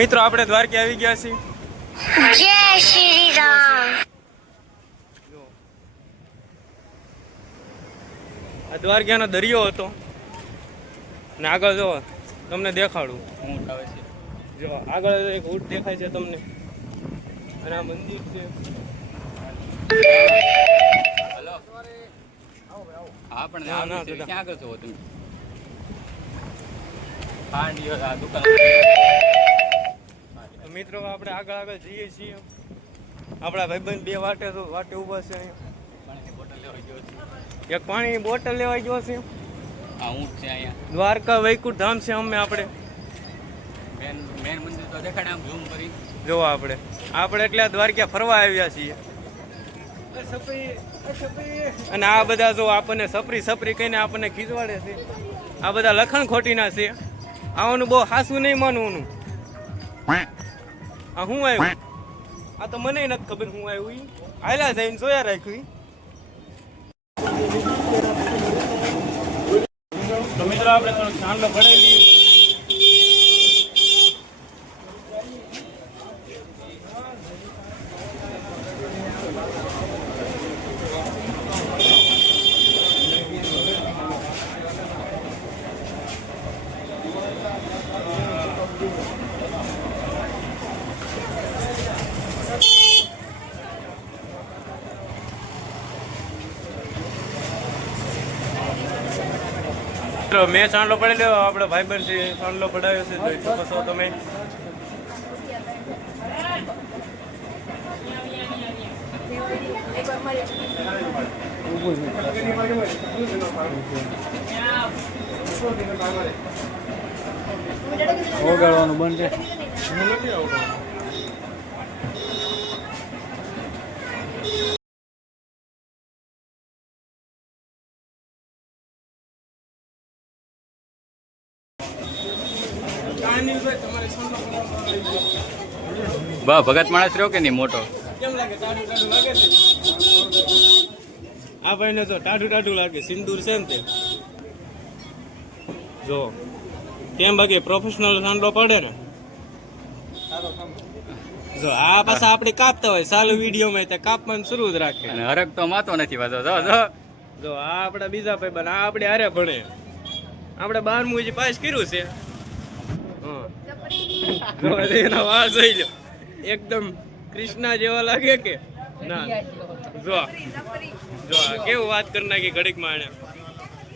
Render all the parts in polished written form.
મિત્રો આપણે દ્વારકા આવી ગયા છીએ. જય શ્રી રામ. આ દ્વારકાનો દરિયો હતો ને આગળ જો તમને દેખાડું ઊંટ આવે છે. જો આગળ એક ઊંટ દેખાય છે તમને અને આ મંદિર છે. હેલો હા પણ ના ક્યાં આગળ છો તમે? પાંડિયો આ દુકાન. મિત્રો આપણે આગળ જઈએ છીએ. આપણા ભાઈબંધ બે વાટે ઊભા છે અહીંયા. એક પાણીની બોટલ લેવા ગયો છે. આ ઊંટ છે અહીંયા. દ્વારકા વૈકુંઠ ધામ છે. અમે આપણે મેન મંદિર તો દેખાડે આમ ઝૂમ કરી જો આપણે એટલે દ્વારકા ફરવા આવ્યા છીએ. અને આ બધા જો આપણને સપરી કહીને આપણને ખીજવાડે છે. આ બધા લખણ ખોટીના છે. આવવાનું બહુ હાસું નહીં માનવાનું. આ હું આવ્યું આ તો મને નથી ખબર હું આવ્યું. આયલા જઈને જોયા રાખ્યું. તો મિત્રો આપણે થોડોક ચાંદલો ભરેલી. મેં ચાંદલો પડેલો આપણે ભાઈબંધ છે ચાંદલો પડાવ્યો છે જોઈ શકો છો તમે. ઓગાળવાનું બંધ છે. બા ભગત માણસ રહ્યો કે નહીં મોટો? કેમ લાગે? ટાઢું લાગે છે. આ ભાઈને જો ટાઢું લાગે. સિંદૂર છે ને તે જો કેમ બાકી પ્રોફેશનલ ચાંદલો પડે ને. જો આ પાછા આપણે કાપતા હોય ચાલુ વિડીયોમાં તે કાપવાનું શરૂ જ રાખે અને હરક તો માતો નથી પાછો. જો આ આપણા બીજા ભાઈ બન આ આપણે હારે ભણે. આપણે 12મું જે પાસ કર્યું છે. એના વાળ જોઈ લો એકદમ કૃષ્ણા જેવા લાગે કે ના. જો કેવું વાત કરી નાખી ઘડીકમાં એને.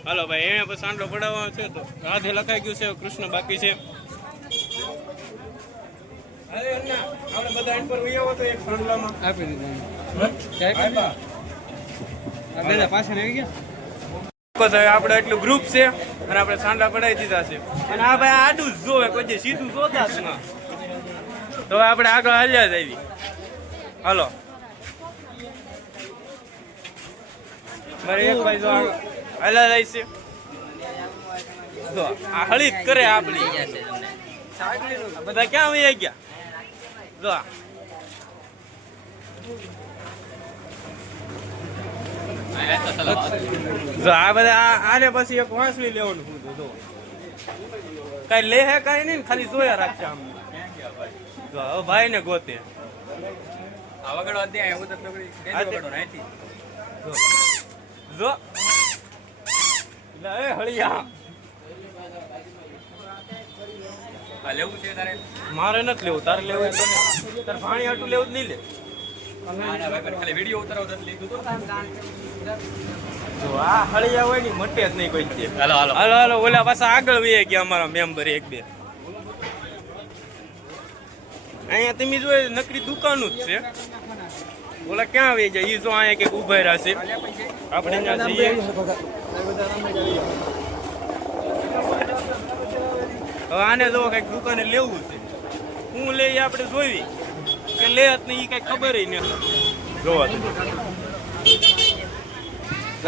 હાલો ભાઈ એને પછી સાંડલો પડાવવાનો છે તો રાધે લખાઈ ગયું છે. કૃષ્ણ બાકી છે. આપણે બધા એન પર ઉયાવો તો એક સાંડલામાં આપી દીધા પાછળ આવી ગયા. આપણે એટલું ગ્રુપ છે અને આપણે સાંડલા પડાવી દીધા છે. અને આ ભાઈ આડું જ જોવે કોઈ સીધું જોતા જ ના. તો આપણે આગળ હાલ્યા જ આવી. હાલો મારે એક ભાઈ જો હાલ્યા જાય છે. જો આ હળી જ કરે આપણી. બધા ક્યાં વહી ગયા? જો આ બધા આને પછી એક વાંસળી લેવાનું હું તો કઈ લે હે કઈ નહીં ખાલી જોયા રાખશે આમ. જો ભાઈ ને ગોતે જો એ હળિયા લેવું છે તારે? મારે નથી લેવું. તારે લેવું તારે પાણી આટલું લેવું જ નહીં લે. ખાલી વિડીયો ઉતારવો લીધું તો. જો આ હળિયા હોય ને મટે જ નહીં કોઈ. હાલો હાલો હાલો હાલો ઓલા પાછા આગળ વહી ગયા અમારા મેમ્બર એક બે. અહીંયા તમે જો નકરી દુકાનો જ છે. ઓલા ક્યાં આવી જાય? એ જો અહીંયા કંઈક ઉભા રહ્યા છે. આપણે ત્યાં જઈએ. હવે આને જો કંઈક દુકાને લેવું છે. હું લે એ આપણે જોઈ કે લે જ નહીં એ કઈ ખબર નથી. જોવા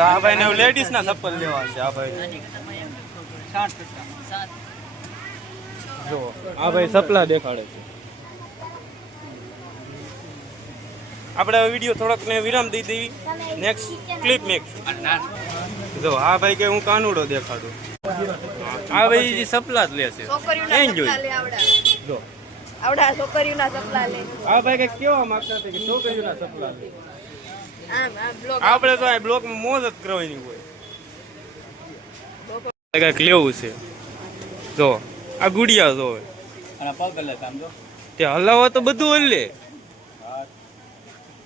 આ ભાઈ ને લેડીઝ ના ચપ્પલ લેવા છે. આ ભાઈ જો આ ભાઈ સપલા દેખાડે છે. આપણે વિડીયો થોડોક ને વિરામ દઈ દેવી. Next clip મેકશું. જો આ ભાઈ કે હું કાનુડો દેખાડું. આ ભાઈ સપલા જ લે છે. એન્જોય જો આવડા છોકરીઓના સપલા લે હા ભાઈ કઈક કેવા માંગતા હતા કે છોકરીઓના સપના લે. આમ બ્લોગ આપણે તો આ બ્લોકમાં મોજ જ કરવાની હોય. કઈક લેવું છે જો આ ગુડિયા જો અને પગ ગલે આમ જો તે હલાવો તો બધું હલે.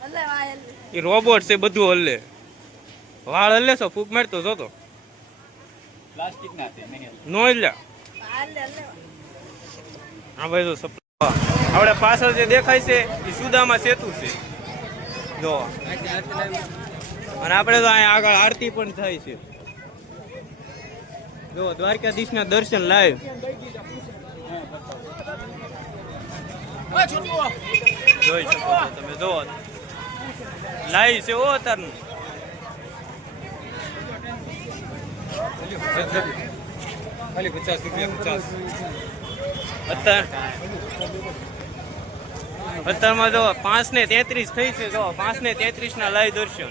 અલે વાયલ એ રોબોટ છે બધું હલે. વાળ હલે છો ફૂક મારતો જોતો પ્લાસ્ટિક ના છે નહીં નો હલ્યા. અલે હા ભાઈ જો સપના આપણે પાછળ જે દેખાય છે એ સુદામા સેતુ છે જો. અને આપણે તો અહીંયા આગળ આરતી પણ થાય છે જો દ્વારકાધીશના દર્શન લાઈવ. જોઈ શકો છો તમે જો લાઈવ છે ઓ અત્યારનું. ખાલી 50 રૂપિયા 50 અત્યારમાં જો 5:33 થઈ છે જો 5:33 ના લાઈવ દર્શન.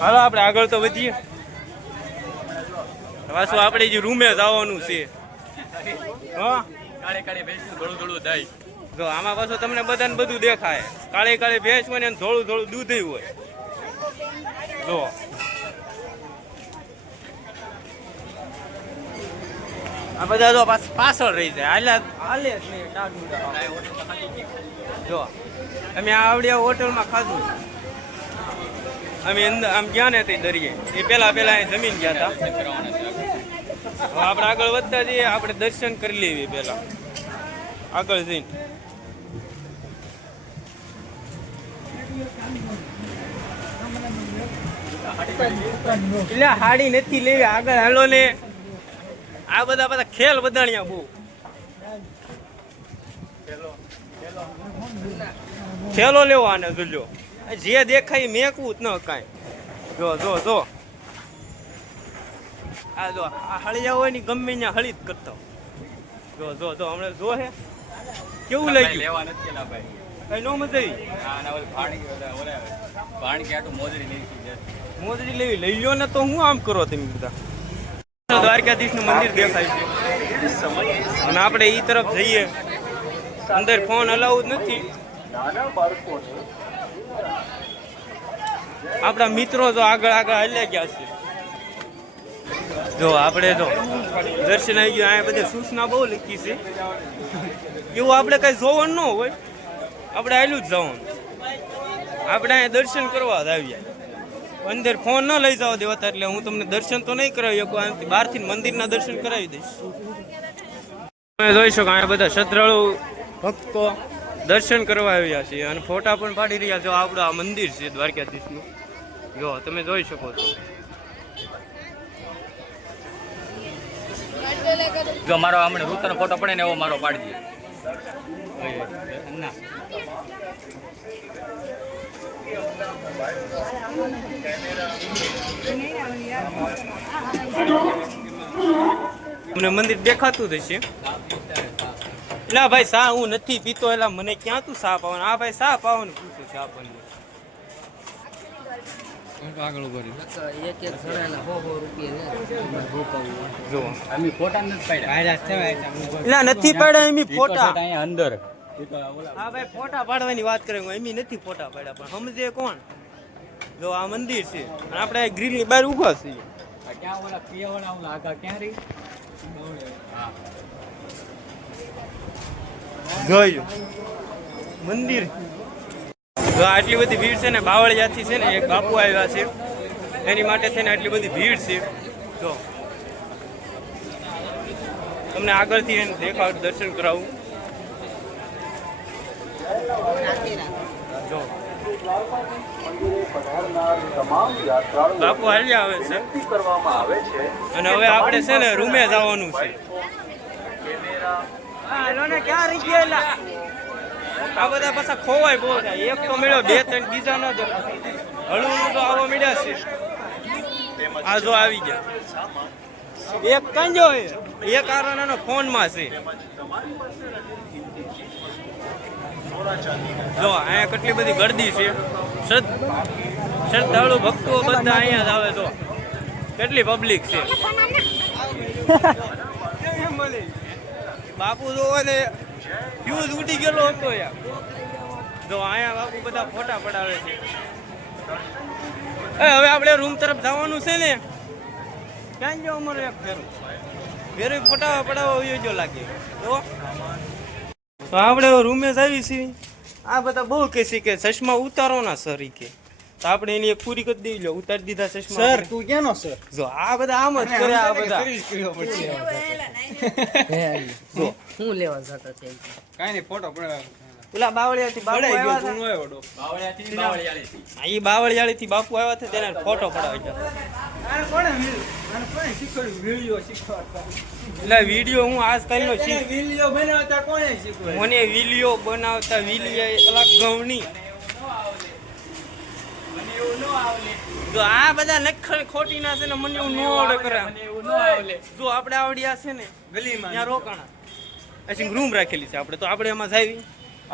હાલો આપણે આગળ તો વધીએ. પાછું આપણે જે રૂમે જવાનું છે. હા કાળે કાળે બેસી થોડું થોડું થાય જો આમાં પાછું તમને બધાને બધું દેખાય. કાળી કાળી ભેંસ હોય ને થોડું થોડું દૂધ હોય જો. આ બધા જો પાછળ રહી જાય હાલે જ નહીં ટાઢું. જો અમે આ આવડિયા હોટલમાં ખાધું. અમે અંદર આમ ગયા ને તે દરિયે એ પેલા અહીં જમીન ગયા હતા. હવે આપણે આગળ વધતા જઈએ. આપણે દર્શન કરી લેવી પેલા આગળ જઈને. એટલે હાડી નથી લેવી આગળ હાલો ને. આ બધા ખેલ બધાણિયા બહુ ખેલો લેવો આને જોજો. જે દેખાય મેકવું જ ન કાંઈ. જો જો જો આ જો આ હળિયા હોય ને ગમે ત્યાં હળી જ કરતો. જો જો જો હમણાં જો હે કેવું લઈ ગયું. લેવા નથી એલા ભાઈ કઈ નો મજા આવી. હા ના ઓલી ભાણી કે આટલું મોજરી નહીં છે મોજરી લેવી લઈ લ્યો ને તો હું આમ કરો તમે બધા. દ્વારકાધીશ નું મંદિર દેખાય છે અને આપણે ઈ તરફ જઈએ. અંદર ફોન અલાઉ જ નથી. આપણા મિત્રો જો આગળ હાલ્યા ગયા છે. જો આપણે જો દર્શન આવી ગયું. અહીંયા બધે સૂચના બહુ લખી છે. એવું આપણે કઈ જોવાનું ન હોય. આપણે આયલું જ જવાનું. આપણે અહીંયા દર્શન કરવા જ આવ્યા. અંદર ફોન ન લઈ જાવ દેવતા એટલે હું તમને દર્શન તો નહીં કરાવી શકું. બહારથી મંદિરના દર્શન કરાવી દઈશ. તમે જોઈ શકો અહીંયા બધા શ્રદ્ધાળુ ભક્તો દર્શન કરવા આવ્યા છે અને ફોટા પણ પાડી રહ્યા છો. આપણું આ મંદિર છે દ્વારકાધીશનું. જો તમે જોઈ શકો છો. જો મારો હમણાં વૃત્તનો ફોટો પડે ને એવો મારો પાડી દે ના મને મંદિર દેખાતું જ હશે. ના ભાઈ સા હું નથી પીતો. એલા મને ક્યાં તું સા પાવાનું. આ ભાઈ સા પાવાનું પૂછું છે આપણને. આગળ ઉભો રહ્યો. જો અમે ફોટા નથી પાડ્યા એલા નથી પાડ્યા એમ ફોટા. અહીંયા અંદર હા ભાઈ ફોટા પાડવાની વાત કરે હું એમ નથી ફોટા પાડ્યા. પણ સમજે કોણ. જો આ મંદિર છે અને આપણે ગ્રીલ ની બહાર ઉભા છીએ. ક્યાં ઓલા પિયાવાળા ઓલા આગળ ક્યાં રહી હા જોઈ લો મંદિર. જો આટલી બધી ભીડ છે ને બાવળિયાથી છે ને એક બાપુ આવ્યા છે એની માટે થઈને આટલી બધી ભીડ છે. જો તમને આગળથી એને દેખાવ દર્શન કરાવું. જો બાપુ હાલ્યા આવે છે અને હવે આપણે છે ને રૂમે જવાનું છે. ક્યાં રહી ગયા આ બધા પાછા ખોવાય બહુ થાય. એક તો મળ્યો 2-3 બીજા ન દેખાય. હળવું તો આવવા મળ્યા છે. આ જો આવી ગયા. એક કંજો એક આરોનાનો ફોનમાં છે. જો અહીંયા કેટલી બધી ગર્દી છે. શ્રદ્ધાળુ ભક્તો બધા અહીંયા જ આવે. જો કેટલી પબ્લિક છે. બાપુ જોવો ને ફ્યુઝ ઉડી ગયેલો હતો યાર. જો અહીંયા બાપુ બધા ફોટા પડાવે છે. હવે આપણે રૂમ તરફ જવાનું છે ને. ક્યાં જાવ અમારે એક ફેરું ફોટા પડાવવા હોય જો લાગે. તો આપણે રૂમે જ આવી છીએ. આ બધા બહુ કે છે કે ચશ્મા ઉતારો ના સર ઈ કે. તો આપણે એની એક પૂરી કરી દેવી લો. ઉતારી દીધા ચશ્મા. સર તું ક્યાંનો સર? જો આ બધા આમ જ કરે. આ બધા જો હું લેવા જતો છે કાઈ નહીં ફોટો પડાવ. પેલા બાવળિયાથી બાપુ પડાઈ ગયો આવ્યા તું હતા. આવ્યો ડો. બાવળિયાથી બાવળિયાળી. હા, ઈ બાવળિયાળીથી બાપુ આવ્યા હતા તેને ફોટો પડાવી ગયા. આને કોણે શીખવાડ્યું? વિડિયો શીખવાડતા. એટલે વિડીયો હું આજકાલનો શીખ વિડિયો બનાવતા કોણે શીખવાડ્યું? મને વિડીયો બનાવતા વિલિયા અલગ ગવણી. જો આ બધા નખર ખોટી ના છે ને મને એવું નો આવડે કરે. જો આપણે આવડ્યા છે ને ગલીમાં ત્યાં રોકાણા પછી રૂમ રાખેલી છે આપણે. તો આપણે એમાં જાવી.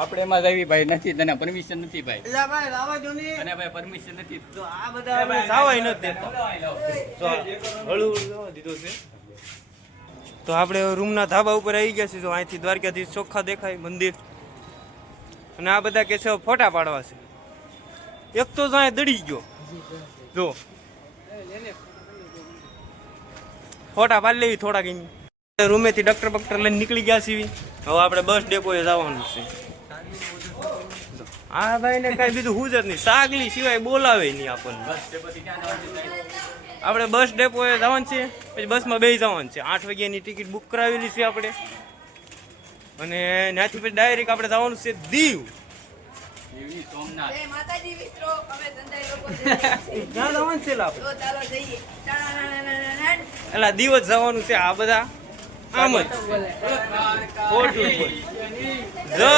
આપણે એમાં જ આવી ભાઈ નથી, તને પરમિશન નથી ભાઈ, એટલે ભાઈ લાવા જો ને. તને ભાઈ પરમિશન નથી. જો આ બધા આપણે જાવાય નથી દેતા. જો હળું જવા દીધો છે. તો આપણે રૂમના ધાબા ઉપર આવી ગયા છે. જો અહીંથી દ્વારકાધીશ ચોખ્ખા દેખાય મંદિર. અને આ બધા કે છે ફોટા પાડવા છે. એક તો જો અહીંયા દડી ગયો. જો ફોટા પાડી લેવી થોડાક એની. રૂમેથી ડોક્ટર બક્ટર લઈને નીકળી ગયા છીએ. હવે આપણે બસ ડેપોએ જવાનું છે. આ ભાઈને કઈ બીજું હું જ નહીં. સાગલી સિવાય બોલાવે નહીં આપણને. આપણે બસ ડેપોએ જવાનું છે. પછી બસમાં બેસી જવાનું છે. 8 વાગ્યાની ટિકિટ બુક કરાવેલી છે આપણે. અને ત્યાંથી પછી ડાયરેક્ટ આપણે જવાનું છે દીવ. એવી સોમનાથ. જય માતાજી મિત્રો, અમે સંતાઈ લોકો જઈએ છીએ. ક્યાં જવાનું છે લા આપણે? તો ચાલો જઈએ. ટાણાણાણાણાણ. એટલે દીવ જ જવાનું છે. આ બધા આમ જ ખોટું બોલ. જય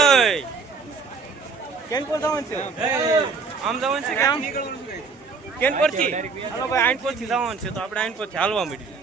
કેન પર જવાનું છે? આમ જવાનું છે કે આમ? કેન પરથી? હાલો ભાઈ આઈન પરથી જવાનું છે. તો આપણે આઈન પરથી હાલવા માંડીએ.